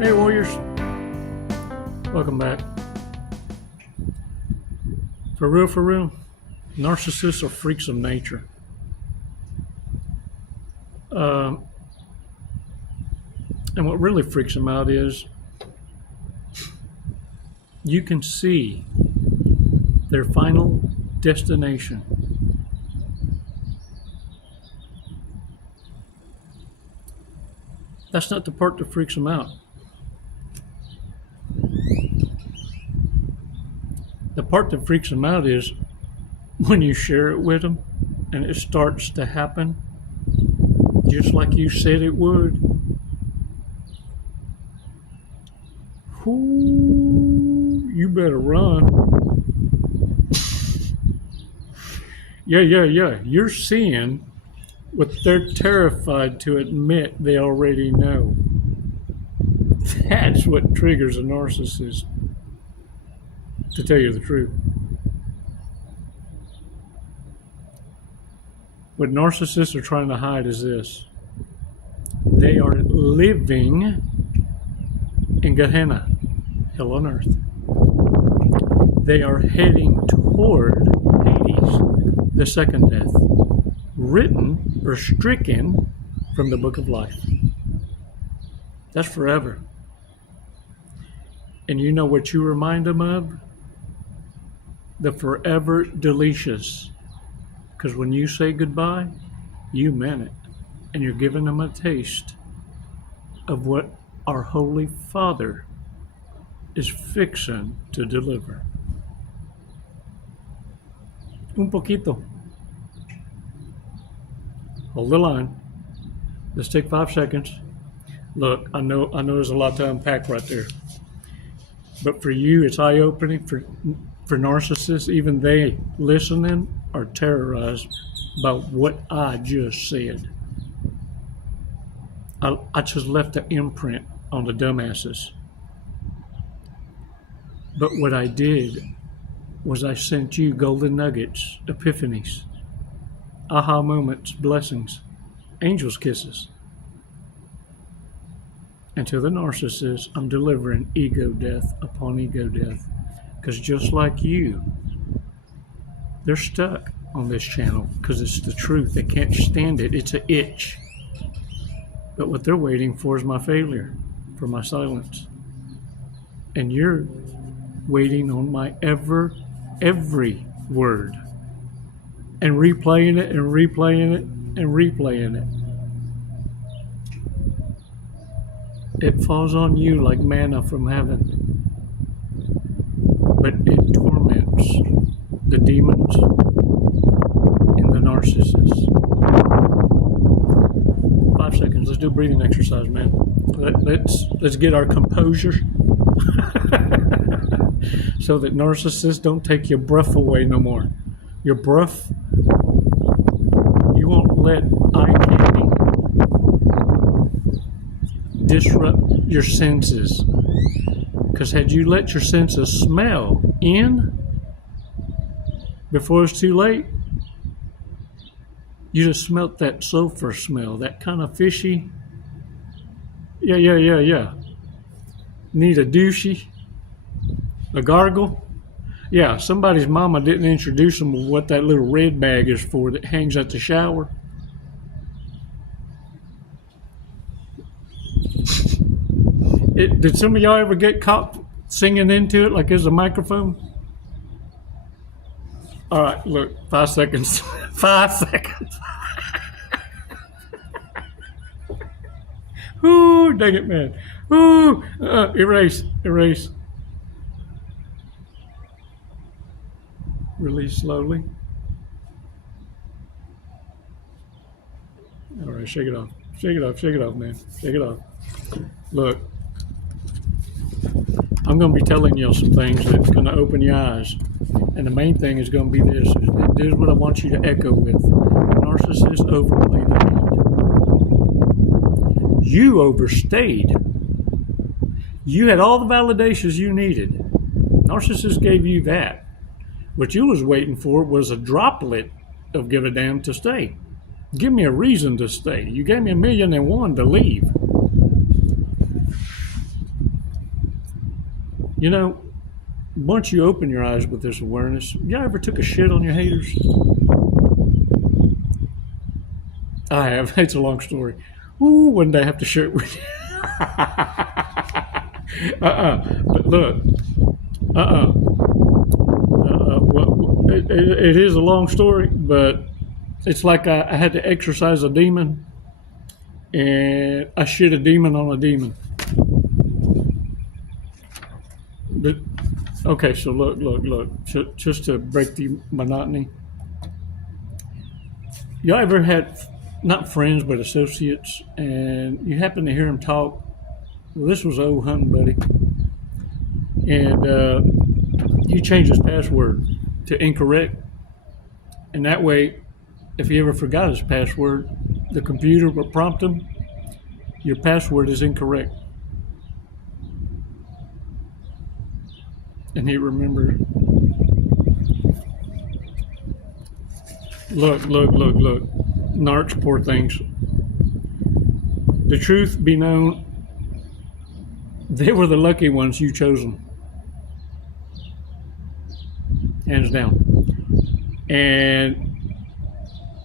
Hey Warriors, welcome back. For real, narcissists are freaks of nature. And what really freaks them out is you can see their final destination. That's not the part that freaks them out. The part that freaks them out is when you share it with them and it starts to happen just like you said it would. Ooh, you better run. Yeah. You're seeing what they're terrified to admit they already know. That's what triggers a narcissist, to tell you the truth. What narcissists are trying to hide is this. They are living in Gehenna, hell on earth. They are heading toward Hades, the second death, written or stricken from the book of life. That's forever. And you know what you remind them of? The forever delicious. Because when you say goodbye, you meant it. And you're giving them a taste of what our Holy Father is fixing to deliver. Un poquito. Hold the line. Let's take 5 seconds. Look, I know there's a lot to unpack right there. But for you, it's eye-opening. For narcissists, even they listening are terrorized by what I just said. I just left an imprint on the dumbasses. But what I did was I sent you golden nuggets, epiphanies, aha moments, blessings, angels' kisses. And to the narcissist, I'm delivering ego death upon ego death. Because just like you, they're stuck on this channel because it's the truth. They can't stand it. It's an itch. But what they're waiting for is my failure, for my silence. And you're waiting on my every word. And replaying it and replaying it and replaying it. It falls on you like manna from heaven. But it torments the demons and the narcissists. 5 seconds. Let's do a breathing exercise, man. Let's get our composure so that narcissists don't take your breath away no more. Your breath. You won't let eye candy disrupt your senses. Because had you let your senses smell in before it's too late, you just smelt that sulfur smell, that kind of fishy. Yeah. Need a douchey, a gargle. Yeah, somebody's mama didn't introduce them with what that little red bag is for that hangs at the shower. Did some of y'all ever get caught singing into it like there's a microphone? All right, look, 5 seconds. 5 seconds. Ooh, dang it, man. Ooh, erase. Release slowly. All right, shake it off, man. Shake it off. Look. I'm going to be telling y'all some things that's going to open your eyes. And the main thing is going to be this. This is what I want you to echo with. Narcissists overplay the hand. You overstayed. You had all the validations you needed. Narcissists gave you that. What you was waiting for was a droplet of give a damn to stay. Give me a reason to stay. You gave me 1,000,001 to leave. You know, once you open your eyes with this awareness, y'all ever took a shit on your haters? I have. It's a long story. Ooh, one day I have to share it with you. But look, uh-uh. It is a long story, but it's like I had to exorcise a demon, and I shit a demon on a demon. But, okay, so look. Just to break the monotony. Y'all ever had, not friends, but associates, and you happen to hear them talk? Well, this was an old hunting buddy. And you change his password to incorrect. And that way, if he ever forgot his password, the computer will prompt him, your password is incorrect. And he remembered. Look. Narcs, poor things. The truth be known, they were the lucky ones you chosen. Hands down. And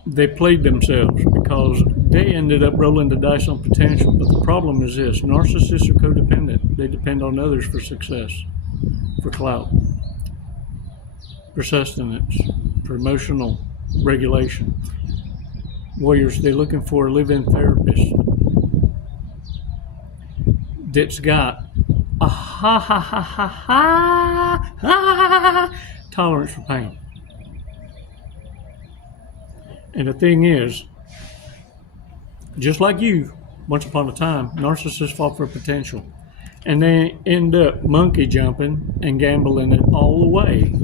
they played themselves because they ended up rolling the dice on potential. But the problem is this: narcissists are codependent. They depend on others for success, for clout, for sustenance, for emotional regulation. Warriors, they're looking for a live-in therapist that's got a tolerance for pain. And the thing is, just like you, once upon a time, narcissists fall for potential. And they end up monkey jumping and gambling it all away.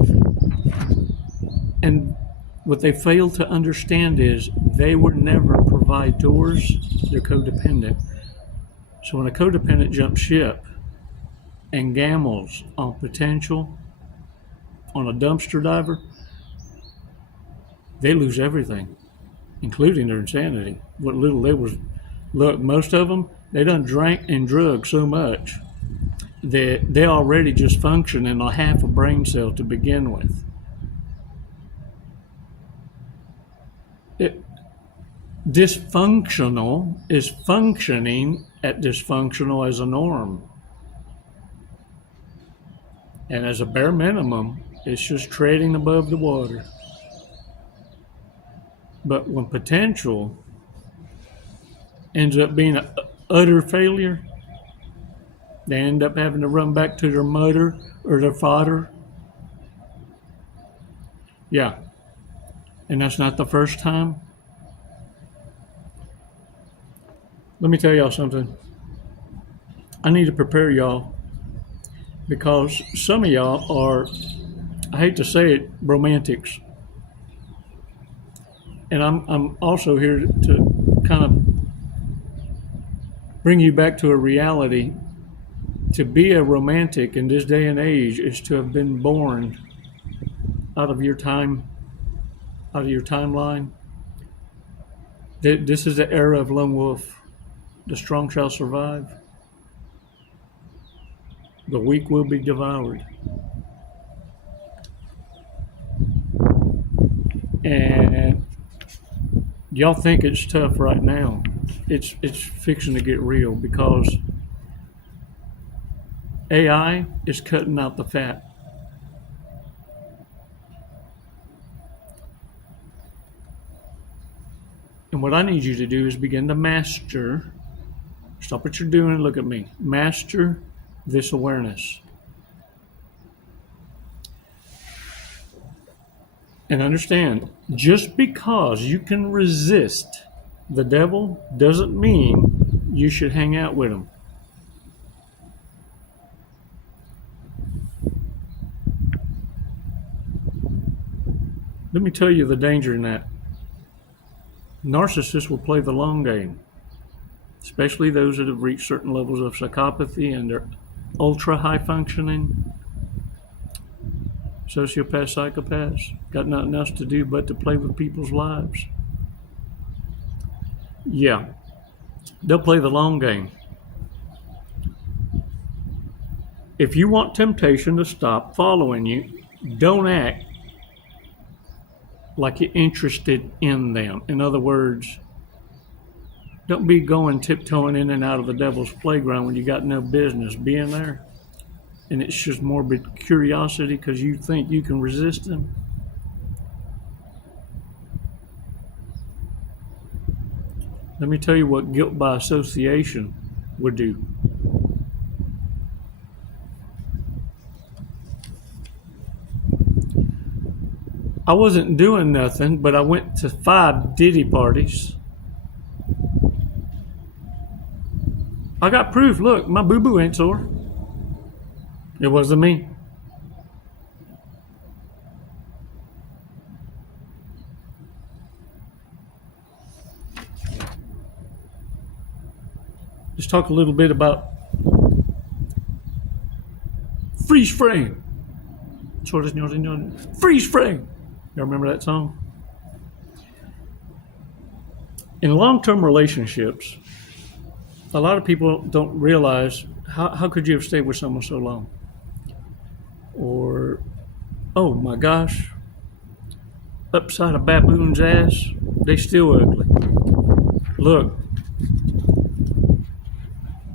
And what they fail to understand is they were never providers, they're codependent. So when a codependent jumps ship and gambles on potential, on a dumpster diver, they lose everything, including their insanity. What little they was, look, most of them, they done drank and drugged so much that they already just function in a half a brain cell to begin with. Dysfunctional is functioning at dysfunctional as a norm. And as a bare minimum, it's just treading above the water. But when potential ends up being an utter failure, they end up having to run back to their mother or their father. Yeah. And that's not the first time. Let me tell y'all something. I need to prepare y'all because some of y'all are, I hate to say it, romantics. And I'm also here to kind of bring you back to a reality. To be a romantic in this day and age is to have been born out of your time, out of your timeline. This is the era of lone wolf. The strong shall survive. The weak will be devoured. And y'all think it's tough right now. It's fixing to get real because AI is cutting out the fat. And what I need you to do is begin to master. Stop what you're doing and look at me. Master this awareness. And understand, just because you can resist the devil doesn't mean you should hang out with him. Let me tell you the danger in that. Narcissists will play the long game, especially those that have reached certain levels of psychopathy and they're ultra high functioning. Sociopaths, psychopaths, got nothing else to do but to play with people's lives. Yeah, they'll play the long game. If you want temptation to stop following you, don't act like you're interested in them. In other words, don't be going tiptoeing in and out of the devil's playground when you got no business being there. And it's just morbid curiosity because you think you can resist them. Let me tell you what guilt by association would do. I wasn't doing nothing, but I went to 5 Diddy parties. I got proof. Look, my boo-boo ain't sore. It wasn't me. Let's talk a little bit about freeze frame. Freeze frame. You remember that song? In long-term relationships, a lot of people don't realize how could you have stayed with someone so long? Or, oh my gosh, upside a baboon's ass, they still ugly. Look,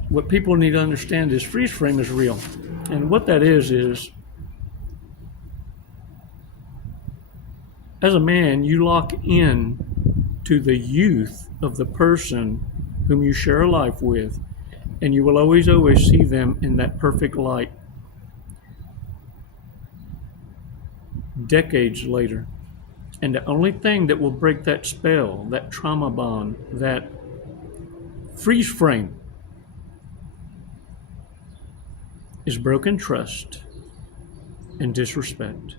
what people need to understand is freeze frame is real. And what that is as a man, you lock in to the youth of the person whom you share a life with, and you will always see them in that perfect light. Decades later. And the only thing that will break that spell, that trauma bond, that freeze frame, is broken trust and disrespect.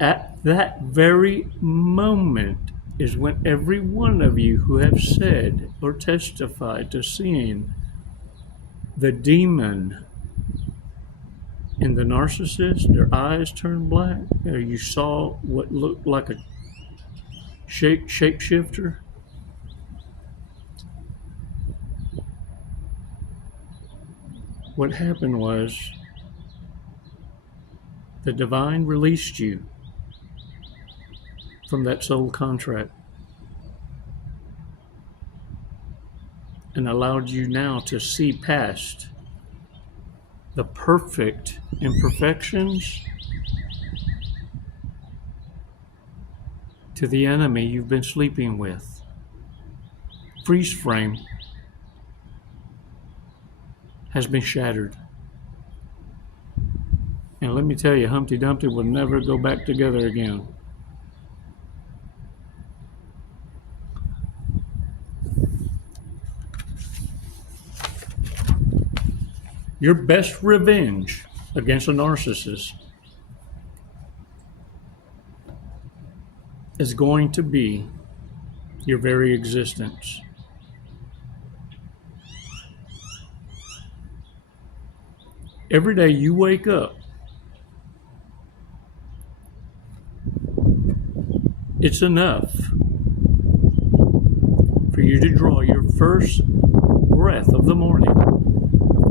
At that very moment is when every one of you who have said or testified to seeing the demon in the narcissist, their eyes turned black, or you saw what looked like a shapeshifter. What happened was the divine released you from that soul contract and allowed you now to see past the perfect imperfections to the enemy you've been sleeping with. Freeze frame has been shattered. And let me tell you, Humpty Dumpty will never go back together again. Your best revenge against a narcissist is going to be your very existence. Every day you wake up, it's enough for you to draw your first breath of the morning,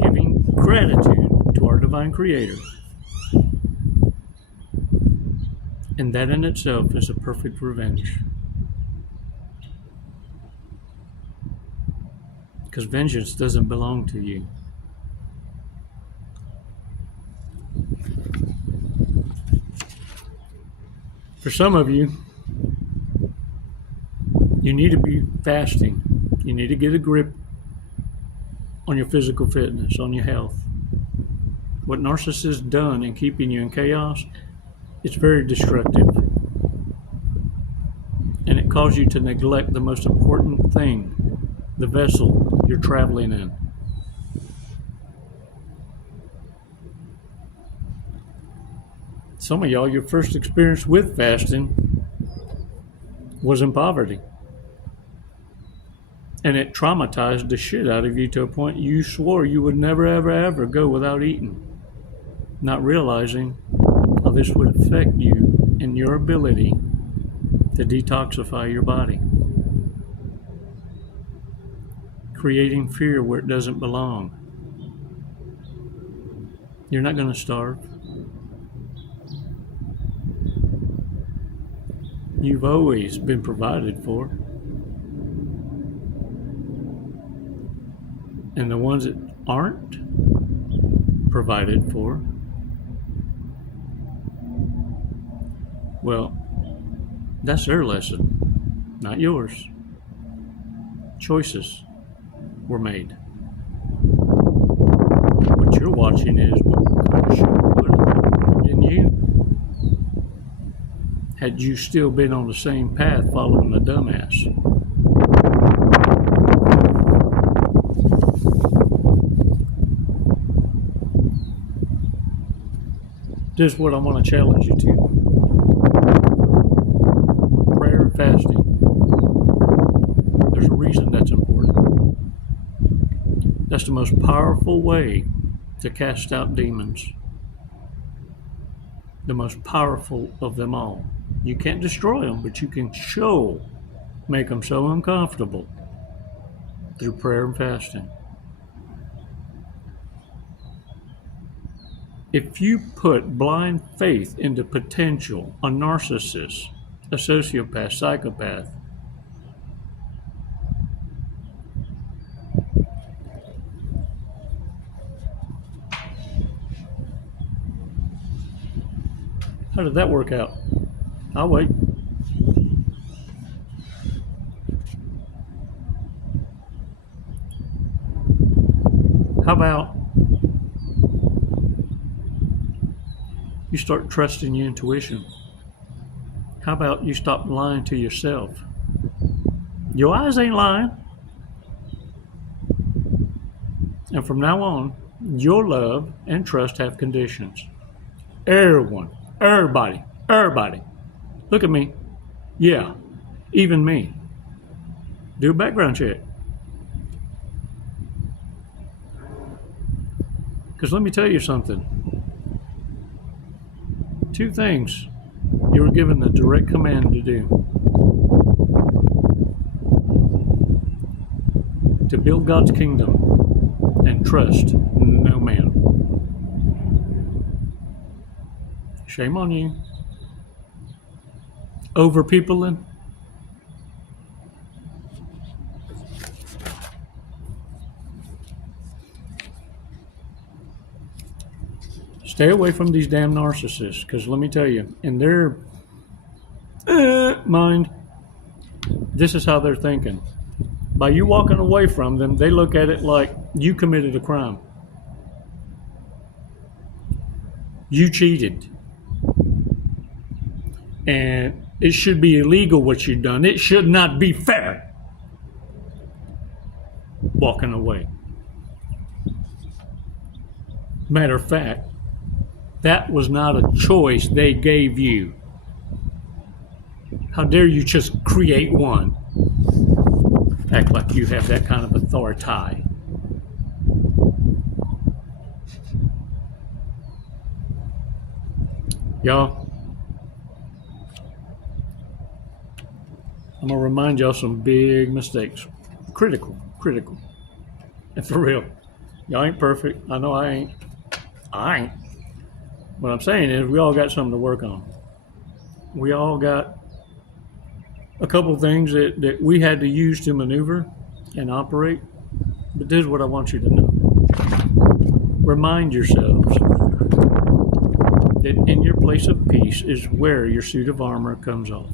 giving gratitude to our divine creator. And that in itself is a perfect revenge. Because vengeance doesn't belong to you. For some of you, you need to be fasting. You need to get a grip on your physical fitness, on your health. What narcissists done in keeping you in chaos, it's very destructive. And it causes you to neglect the most important thing, the vessel you're traveling in. Some of y'all, your first experience with fasting was in poverty. And it traumatized the shit out of you to a point you swore you would never, ever, ever go without eating, not realizing how this would affect you and your ability to detoxify your body, creating fear where it doesn't belong. You're not going to starve. You've always been provided for. And the ones that aren't provided for, well, that's their lesson, not yours. Choices were made. What you're watching is what could, should, would, didn't you? Had you still been on the same path following the dumbass. This is what I want to challenge you to. Prayer and fasting. There's a reason that's important. That's the most powerful way to cast out demons. The most powerful of them all. You can't destroy them, but you can make them so uncomfortable through prayer and fasting. If you put blind faith into potential, a narcissist, a sociopath, psychopath, how did that work out? I'll wait. How about you start trusting your intuition? How about you stop lying to yourself? Your eyes ain't lying. And from now on, your love and trust have conditions. Everybody. Look at me. Yeah, even me. Do a background check. Because let me tell you something. 2 things you were given the direct command to do. To build God's kingdom and trust no man. Shame on you. Overpeopling. Stay away from these damn narcissists, because let me tell you, in their mind, this is how they're thinking. By you walking away from them, they look at it like you committed a crime. You cheated. And it should be illegal what you've done. It should not be fair. Walking away. Matter of fact, that was not a choice they gave you. How dare you just create one? Act like you have that kind of authority. Y'all, I'm going to remind y'all some big mistakes. Critical. And for real, y'all ain't perfect. I know I ain't. What I'm saying is we all got something to work on. We all got a couple things that we had to use to maneuver and operate. But this is what I want you to know. Remind yourselves that in your place of peace is where your suit of armor comes off.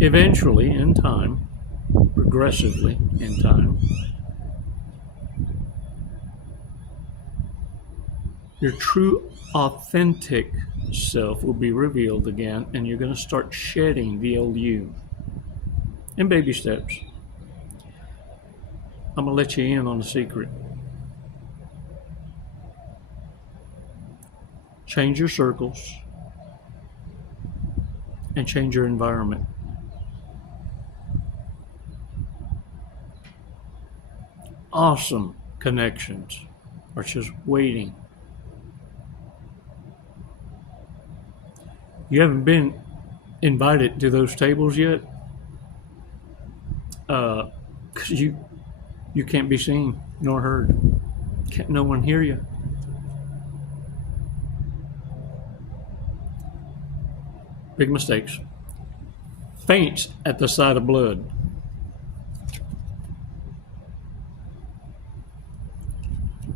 Eventually, in time, progressively in time, your true, authentic self will be revealed again, and you're going to start shedding the old you in baby steps. I'm going to let you in on a secret. Change your circles and change your environment. Awesome connections are just waiting. You haven't been invited to those tables yet, because you can't be seen nor heard. Can't no one hear you? Big mistakes. Faints at the sight of blood.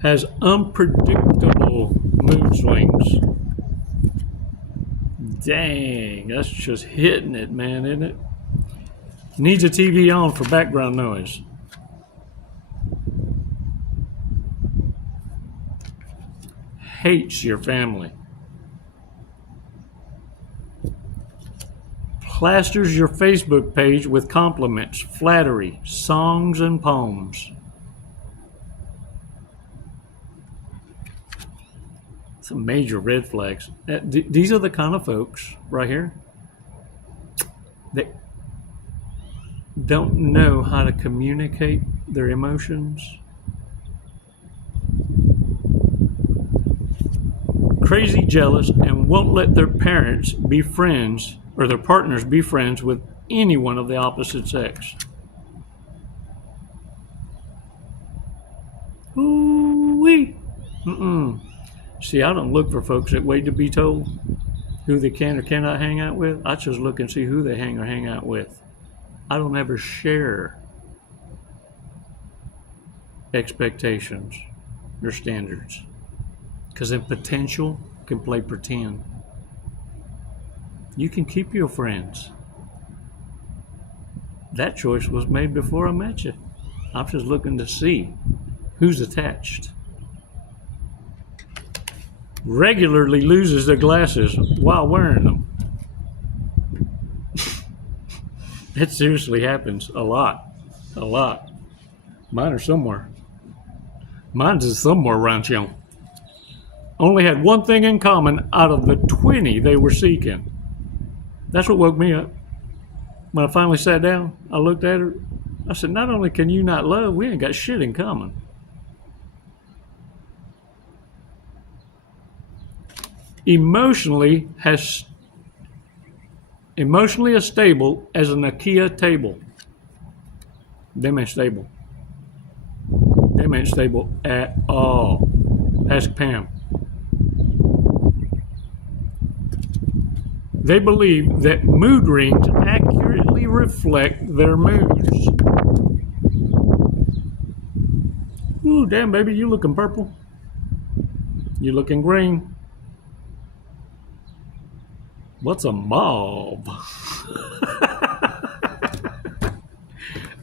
Has unpredictable mood swings. Dang, that's just hitting it, man, isn't it? Needs a TV on for background noise. Hates your family. Plasters your Facebook page with compliments, flattery, songs, and poems. Some major red flags. These are the kind of folks right here that don't know how to communicate their emotions. Crazy jealous and won't let their parents be friends or their partners be friends with anyone of the opposite sex. Ooh-wee. See, I don't look for folks that wait to be told who they can or cannot hang out with. I just look and see who they hang or hang out with. I don't ever share expectations or standards, because then potential can play pretend. You can keep your friends. That choice was made before I met you. I'm just looking to see who's attached. Regularly loses their glasses while wearing them. It seriously happens a lot. A lot. Mine are somewhere. Mine's is somewhere around you. Only had one thing in common out of the 20 they were seeking. That's what woke me up. When I finally sat down, I looked at her. I said, not only can you not love, we ain't got shit in common. Emotionally as stable as an IKEA table. Them ain't stable. Them ain't stable at all. Ask Pam. They believe that mood rings accurately reflect their moods. Ooh, damn, baby, you looking purple. You looking green. What's a mauve?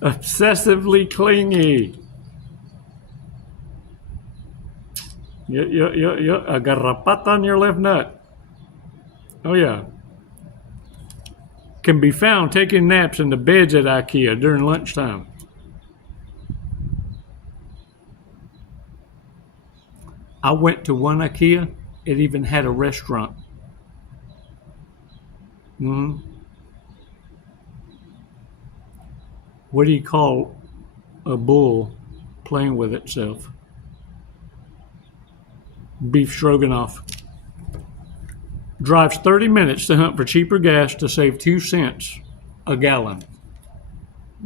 Obsessively clingy. Yeah. A garrapata on your left nut. Oh, yeah. Can be found taking naps in the beds at IKEA during lunchtime. I went to one IKEA. It even had a restaurant. What do you call a bull playing with itself? Beef stroganoff. Drives 30 minutes to hunt for cheaper gas to save 2 cents a gallon.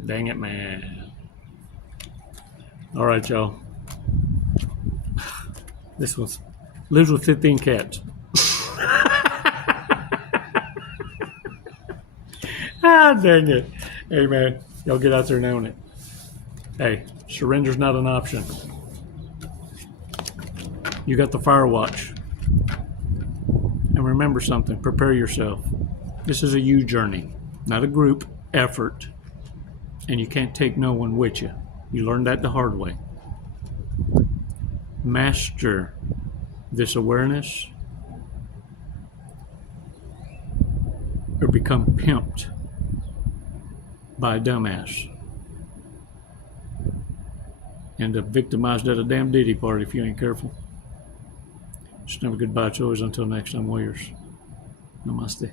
Dang it, man. All right, y'all. This one lives with 15 cats. Dang it. Hey, man, y'all get out there and own it. Hey, surrender's not an option. You got the fire watch. And remember something, prepare yourself. This is a you journey, not a group effort. And you can't take no one with you. You learned that the hard way. Master this awareness or become pimped by a dumbass and victimized at a damn Diddy party if you ain't careful. Just never goodbye, it's always until next time, warriors. Namaste.